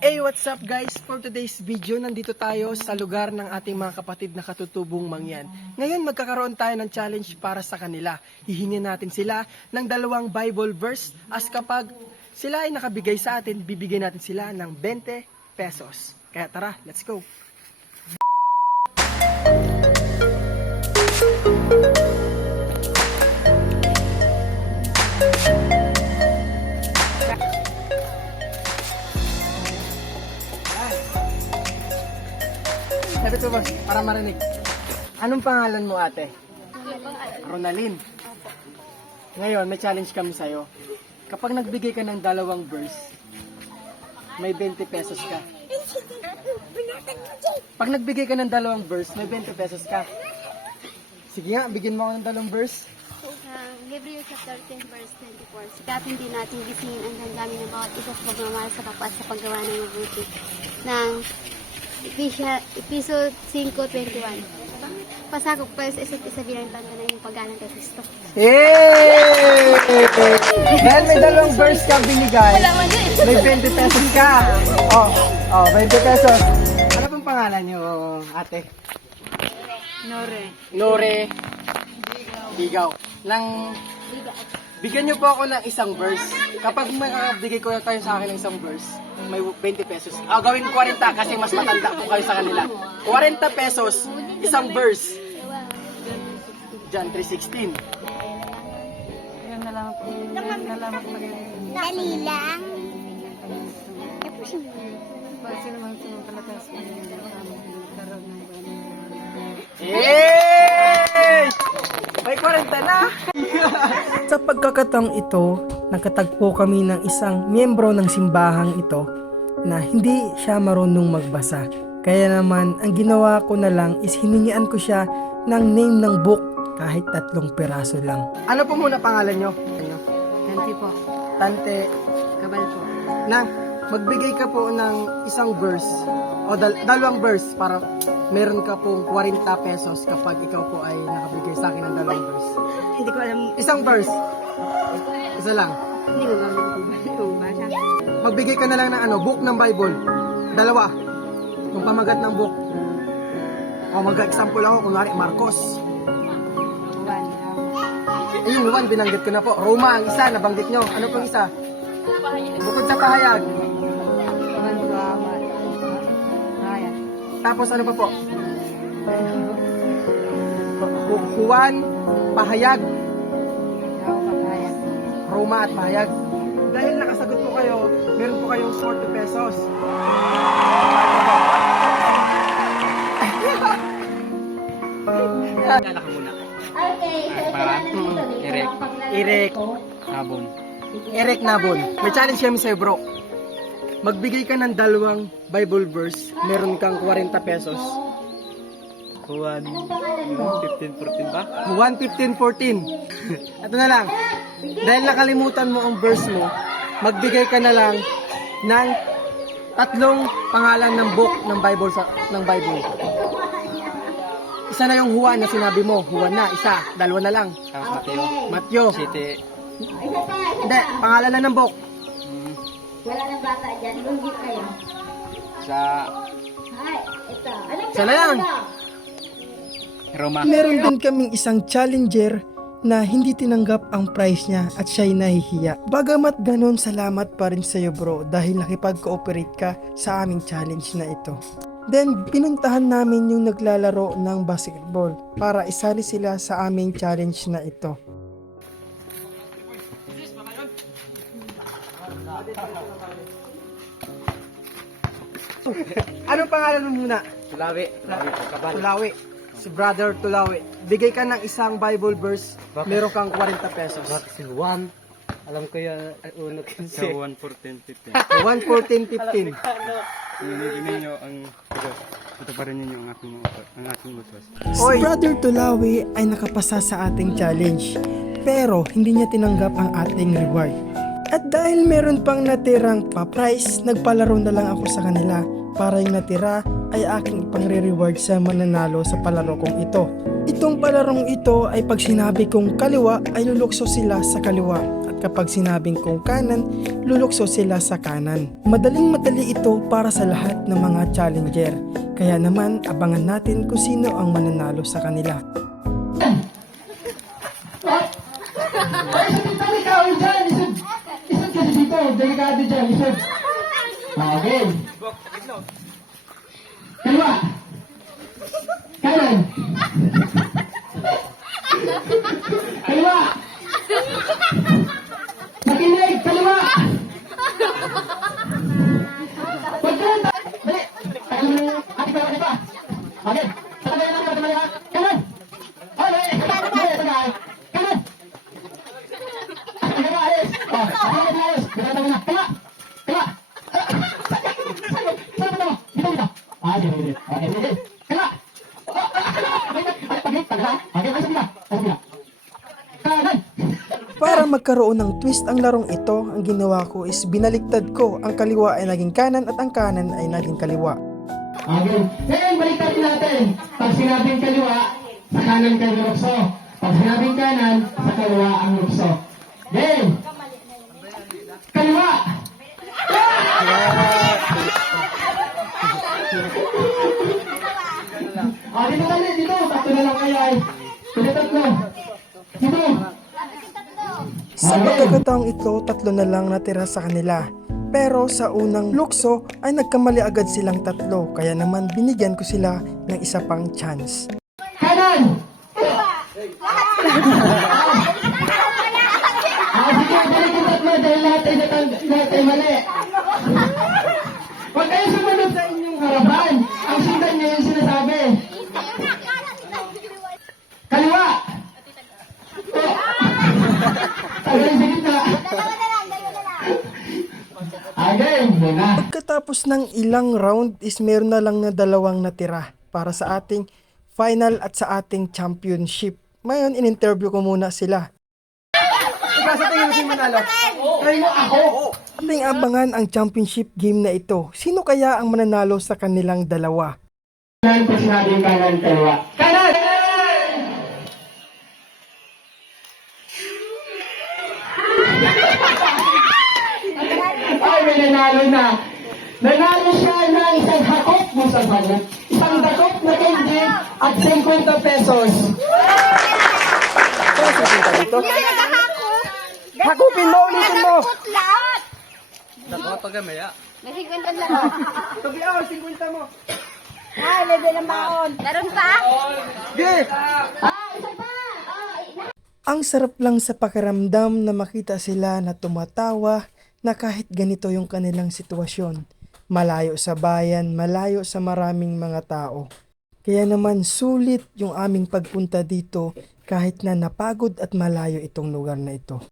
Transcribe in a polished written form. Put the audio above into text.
Hey, what's up guys? For today's video, nandito tayo sa lugar ng ating mga kapatid na katutubong mangyan. Ngayon, magkakaroon tayo ng challenge para sa kanila. Hihingin natin sila ng 2 Bible verse as kapag sila ay nakabigay sa atin, bibigyan natin sila ng 20 pesos. Kaya tara, let's go! Sabi ko ba, para marinig. Anong pangalan mo, ate? Ronalyn. Ngayon, may challenge kami sa'yo. Kapag nagbigay ka ng 2 verse, may 20 pesos ka. Pag nagbigay ka ng 2 verse, may 20 pesos ka. Sige nga, bigyan mo ako ng 2 verse. Hebrews chapter 10 verse 24. Sikat hindi natin gisingin ang damdamin ng bawat isa sa pagmamahal sa kapwa sa paggawa ng mabuti. Ng Episode 5:21. Pasakop pa sa isa't isa bilang tanda na yung paggalang kay Kristo. Yay! Dahil may 2 verse ka binigay, may 20 pesos ka. Oh, 20 pesos. Ano pong pangalan niyo, ate? Nore. Bigaw. Bigyan niyo po ako ng 1 verse. Kapag makakabigay ko kayo sa akin ng 1 verse, may 20 pesos. Gawin 40 kasi mas matanda po kayo sa kanila. 40 pesos, 1 verse. John 3:16. Yan na lang po. Dali lang. Base naman sa kalatas ko karoon ng Yay! May 40 na! Sa pagkakataong ito, nakatagpo kami ng isang miyembro ng simbahang ito na hindi siya marunong magbasa. Kaya naman, ang ginawa ko na lang is hiningian ko siya ng name ng book kahit 3 piraso lang. Ano po muna pangalan nyo? Kanti po. Tante, Kabal po. na magbigay ka po ng 1 verse o 2 verse para meron ka pong 40 pesos kapag ikaw po ay nakabigay sa akin ng 2 verse. Hindi ko alam. 1 verse. Isa lang. Hindi ko alam kung basa. Magbigay ka na lang ng book ng Bible. 2. Yung pamagat ng book. O mag-example ako, kunwari Marcos. Yung 1, binanggit ko na po. Roma, ang isa, nabanggit nyo. Ano pang isa? Bukod sa pahayag. Tapos ano pa po? Juan, pahayag. Roma at pahayag. Dahil nakasagot po kayo, meron po kayong 40 pesos. Kala ka muna. Eric Nabon. May challenge kami sa'yo, bro. Magbigay ka ng 2 Bible verse, meron kang 40 pesos. Juan 15:14 ba? Juan 15:14. Ito na lang. Dahil nakalimutan mo ang verse mo, magbigay ka na lang ng 3 pangalan ng book ng Bible ng Bible. Isa na yung Juan na sinabi mo. Juan na, isa. 2 na lang. Tapos Mateo. Matthew. City. Hindi, pangalan na ng book. Wala nang bata dyan. Lunggit kayo. Sa Hi, ito. Anong Isa na lang. Roma. Meron din kaming isang challenger na hindi tinanggap ang prize niya at siya'y nahihiya. Bagamat ganon, salamat pa rin sa'yo, bro, dahil nakipag-cooperate ka sa aming challenge na ito. Then, pinuntahan namin yung naglalaro ng basketball para isali sila sa aming challenge na ito. Anong pangalan mo muna? Tulawi. Kabal. Tulawi. Si Brother Tulawi. Bigay ka ng 1 Bible verse, meron kang 40 pesos. Si Juan. Alam ko yan. Uno kasi. Sa 1:14:15. 1:14:15. Hindi ninyo ang ito pa rin ninyo ang aking utos. Si Brother Tulawi ay nakapasa sa ating challenge, pero hindi niya tinanggap ang ating reward. At dahil meron pang natirang pa-prize, nagpalaro na lang ako sa kanila para yung natira ay aking ipang-re-reward sa mananalo sa palaro kong ito. Itong palarong ito ay pag sinabi kong kaliwa ay lulukso sila sa kaliwa at kapag sinabing kong kanan, lulukso sila sa kanan. Madaling madali ito para sa lahat ng mga challenger. Kaya naman abangan natin kung sino ang mananalo sa kanila. Isod kasi dito, delikado dyan, isod. Okay. Kaliwa. Kanan. Kaliwa. Makinig, kaliwa. Pagkain. Dali. Ati pa. Okay. Tatagayin natin, tatagayin. Kanan. Okay. Kanan. Kanan. Para magkaroon ng twist ang larong ito, ang ginawa ko is binaliktad ko. Ang kaliwa ay naging kanan at ang kanan ay naging kaliwa. Okay. Ngayon, baliktad natin. Pag sinabing kaliwa, sa kanan kayo lukso. Pag sinabing kanan, sa kaliwa ang lukso. Then, kaliwa! Dito tayo, dito. Tatlo na lang kayo ay. Dito tatlo. Dito. Sa pagkakataong ito, tatlo na lang natira sa kanila. Pero sa unang lukso ay nagkamali agad silang tatlo, kaya naman binigyan ko sila ng isa pang chance. Kanan! Sige, balik yung tatlo dahil lahat ay mali. Huwag kayo sumunod sa inyong harapan. Ang sundan niya yung sinasabi. Kaliwa! Tagay sa gitna. Again, yun na. Pagkatapos ng ilang round is meron na lang na dalawang natira para sa ating final at sa ating championship. Ngayon, in-interview ko muna sila. Ating abangan ang championship game na ito. Sino kaya ang mananalo sa kanilang dalawa? Kanan po sinabing kanan, kaliwa. Kanan! Ay, may nanalo na. Nanalo siya ng isang hakot mo sa sagot. Isang dakot na candy at 50 pesos. Hakupin mo, ulitin mo! Nasigundan lang. Sabi ako, 50 mo. Ay, lebe ng baon. Meron pa? Ang sarap lang sa pakiramdam na makita sila na tumatawa na kahit ganito yung kanilang sitwasyon. Malayo sa bayan, malayo sa maraming mga tao. Kaya naman sulit yung aming pagpunta dito kahit na napagod at malayo itong lugar na ito.